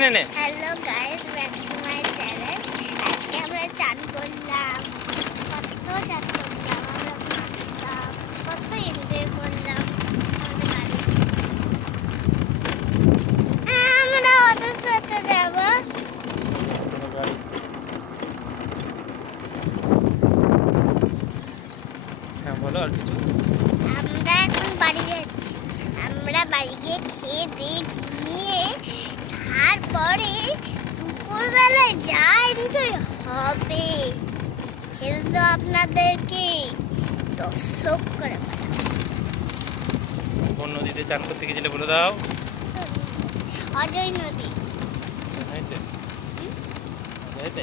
নে hello guys, back to my channel. আজকে আমরা চান করলাম, কত চান করলাম, আমরা নাচলাম, কত এনজয় করলাম আমাদের বাড়ি। আমরা ওদের সাথে যাব। হ্যাঁ বলো আর কিছু। আমরা এখন বাড়ি যাচ্ছি। আমরা বাড়ি গিয়ে খেয়ে দিয়ে ঘুমিয়ে তারপরে দুপুরবেলায় যা এনজয় হবে সেটা তো আপনাদেরকে দর্শক করে পাঠাবো। কোন নদীতে চান করতে গেছিলে বলে দাও। অজয় নদী। যাইতে